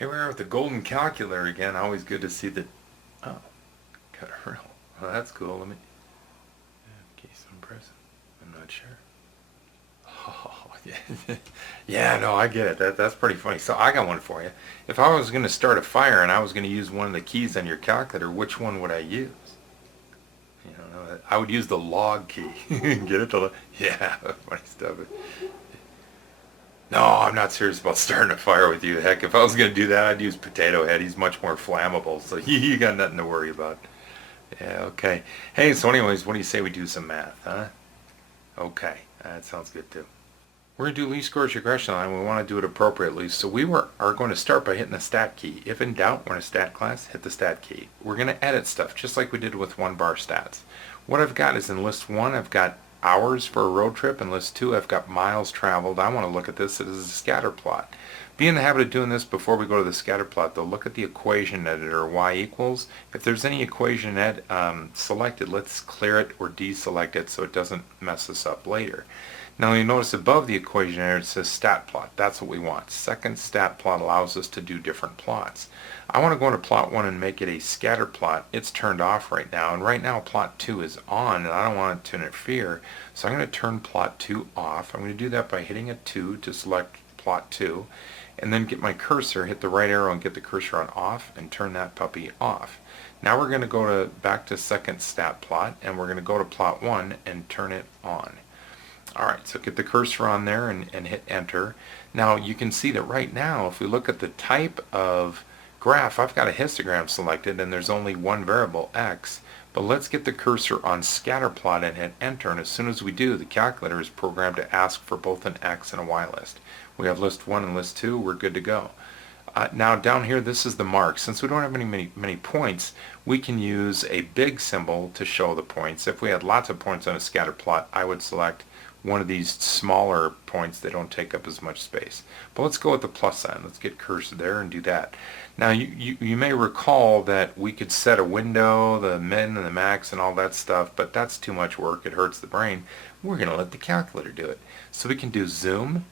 Here we are with the golden calculator again. Always good to see that. Oh, got a real. Well, that's cool. Let me. In case I'm present. I'm not sure. Oh, yeah. Yeah, no, I get it. That's pretty funny. So I got one for you. If I was going to start a fire and I was going to use one of the keys on your calculator, which one would I use? You know, I would use the log key. Get it? Yeah, funny stuff. No, I'm not serious about starting a fire with you. Heck, if I was going to do that, I'd use Potato Head. He's much more flammable, so you got nothing to worry about. Yeah, okay. Hey, so anyways, what do you say we do some math, huh? Okay, that sounds good too. We're going to do least squares regression line. We want to do it appropriately. So are going to start by hitting the stat key. If in doubt, we're in a stat class, hit the stat key. We're going to edit stuff just like we did with one bar stats. What I've got is in list 1, I've got hours for a road trip. In list 2, I've got miles traveled. I want to look at this as a scatter plot. Be in the habit of doing this before we go to the scatter plot, though. Look at the equation editor, y equals. If there's any equation selected, let's clear it or deselect it so it doesn't mess us up later. Now you notice above the equation editor it says stat plot. That's what we want. Second stat plot allows us to do different plots. I want to go into plot 1 and make it a scatter plot. It's turned off right now, and right now plot 2 is on, and I don't want it to interfere, so I'm going to turn plot 2 off. I'm going to do that by hitting a 2 to select plot 2, and then get my cursor, hit the right arrow and get the cursor on off, and turn that puppy off. Now we're going to go back to second stat plot, and we're going to go to plot 1 and turn it on. Alright, so get the cursor on there and hit enter. Now you can see that right now, if we look at the type of graph, I've got a histogram selected and there's only one variable, x. But let's get the cursor on scatter plot and hit enter, and as soon as we do, the calculator is programmed to ask for both an x and a y list. We have list 1 and list 2, we're good to go. Now down here, this is the mark. Since we don't have many points, we can use a big symbol to show the points. If we had lots of points on a scatter plot, I would select one of these smaller points that don't take up as much space. But let's go with the plus sign. Let's get cursor there and do that. Now you may recall that we could set a window, the min and the max and all that stuff, but that's too much work. It hurts the brain. We're going to let the calculator do it. So we can do zoom,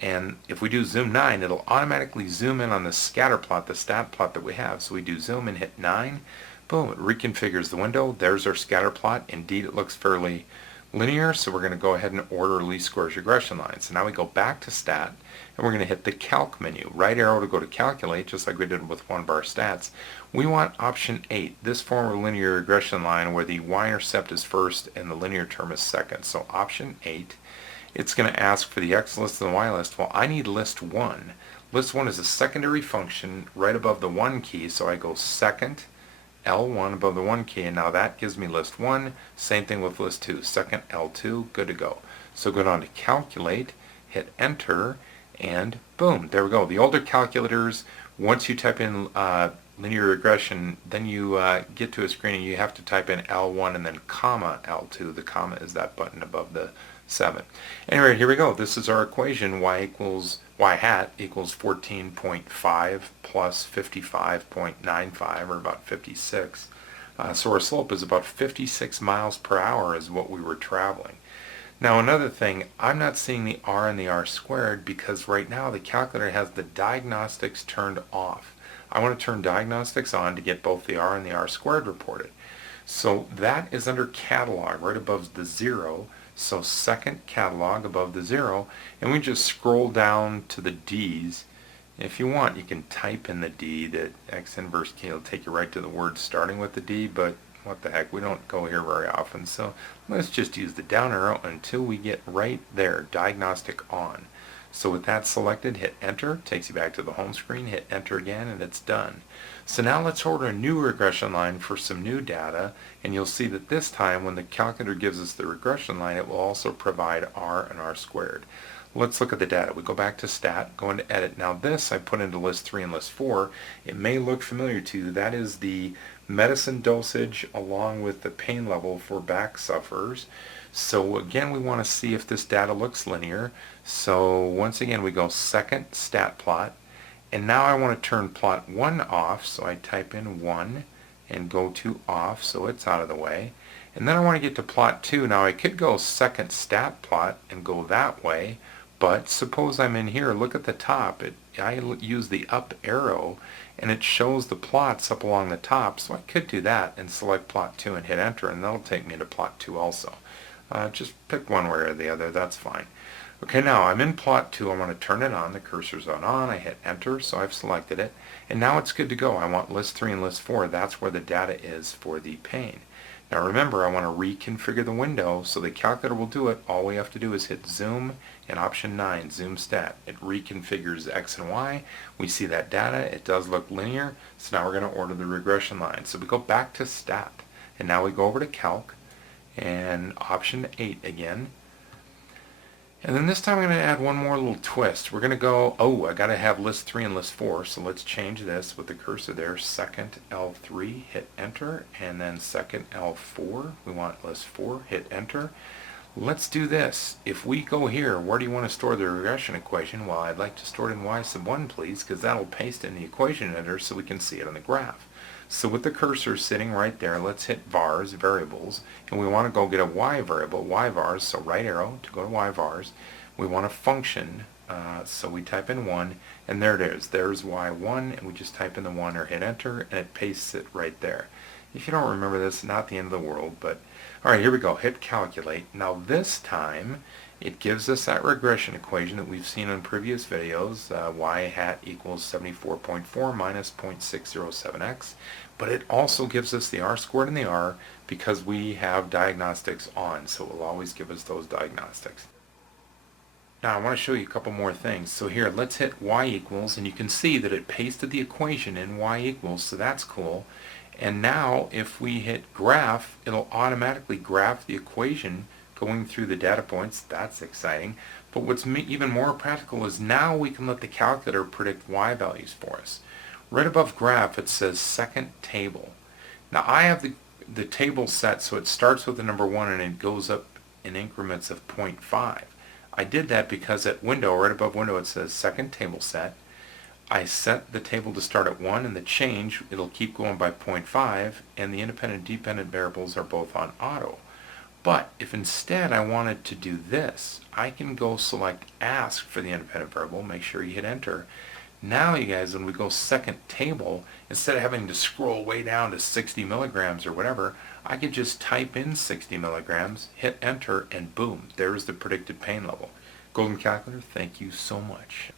and if we do zoom 9, it'll automatically zoom in on the scatter plot, the stat plot that we have. So we do zoom and hit 9. Boom, it reconfigures the window. There's our scatter plot. Indeed, it looks fairly linear, so we're going to go ahead and order least squares regression lines. So now we go back to stat, and we're going to hit the calc menu. Right arrow to go to calculate, just like we did with one bar stats. We want option 8, this form of linear regression line where the y-intercept is first and the linear term is second. So option 8, it's going to ask for the x list and the y list. Well, I need list 1. List 1 is a secondary function right above the 1 key, so I go second L1 above the 1 key, and now that gives me list 1. Same thing with list 2. Second L2, good to go. So go down to calculate, hit enter, and boom, there we go. The older calculators, once you type in linear regression, then you get to a screen and you have to type in L1 and then comma L2. The comma is that button above the 7. Anyway, here we go. This is our equation. Y hat equals 14.5 plus 55.95, or about 56. So our slope is about 56 miles per hour is what we were traveling. Now another thing, I'm not seeing the r and the r squared because right now the calculator has the diagnostics turned off. I want to turn diagnostics on to get both the r and the r squared reported. So that is under catalog right above the 0. So second catalog above the 0, and we just scroll down to the d's. If you want, you can type in the d. That x inverse k will take you right to the word starting with the d, but what the heck, we don't go here very often, so let's just use the down arrow until we get right there, diagnostic on. So with that selected, hit enter, takes you back to the home screen, hit enter again, and it's done. So now let's order a new regression line for some new data, and you'll see that this time when the calculator gives us the regression line, it will also provide r and r squared. Let's look at the data. We go back to stat, go into edit. Now this I put into list 3 and list 4. It may look familiar to you. That is the medicine dosage along with the pain level for back sufferers. So again, we want to see if this data looks linear. So once again, we go second stat plot, and now I want to turn plot 1 off, so I type in 1 and go to off, so it's out of the way. And then I want to get to plot 2. Now I could go second stat plot and go that way, But suppose I'm in here, look at the top. I use the up arrow and it shows the plots up along the top, so I could do that and select plot 2 and hit enter, and that'll take me to plot 2 also. Just pick one way or the other, that's fine. Okay, now I'm in plot 2, I want to turn it on, the cursor's on, I hit enter, so I've selected it, and now it's good to go. I want list 3 and list 4, that's where the data is for the pane. Now remember, I want to reconfigure the window so the calculator will do it. All we have to do is hit zoom and option 9, zoom stat. It reconfigures X and Y. We see that data. It does look linear. So now we're going to order the regression line. So we go back to stat. And now we go over to calc and option 8 again. And then this time I'm going to add one more little twist. We're going to go, I got to have list 3 and list 4, so let's change this with the cursor there. Second L3, hit enter, and then second L4, we want list 4, hit enter. Let's do this. If we go here, where do you want to store the regression equation? Well, I'd like to store it in y sub 1, please, because that'll paste in the equation editor so we can see it on the graph. So with the cursor sitting right there, let's hit vars, variables, and we want to go get a y variable, y vars, so right arrow to go to y vars. We want a function, so we type in 1, and there it is. There's y1, and we just type in the 1 or hit enter, and it pastes it right there. If you don't remember this, not the end of the world, but alright, here we go. Hit calculate. Now this time, it gives us that regression equation that we've seen in previous videos, y hat equals 74.4 minus 0.607x, but it also gives us the r squared and the r because we have diagnostics on, so it will always give us those diagnostics. Now I want to show you a couple more things. So here, let's hit y equals, and you can see that it pasted the equation in y equals, so that's cool. And now if we hit graph, it'll automatically graph the equation going through the data points. That's exciting. But what's even more practical is now we can let the calculator predict y values for us. Right above graph it says second table. Now I have the table set so it starts with the number 1 and it goes up in increments of 0.5. I did that because at window, right above window, it says second table set. I set the table to start at 1, and the change, it'll keep going by 0.5, and the independent and dependent variables are both on auto. But if instead I wanted to do this, I can go select ask for the independent variable, make sure you hit enter. Now you guys, when we go second table, instead of having to scroll way down to 60 milligrams or whatever, I could just type in 60 milligrams, hit enter, and boom, there's the predicted pain level. Golden Calculator, thank you so much.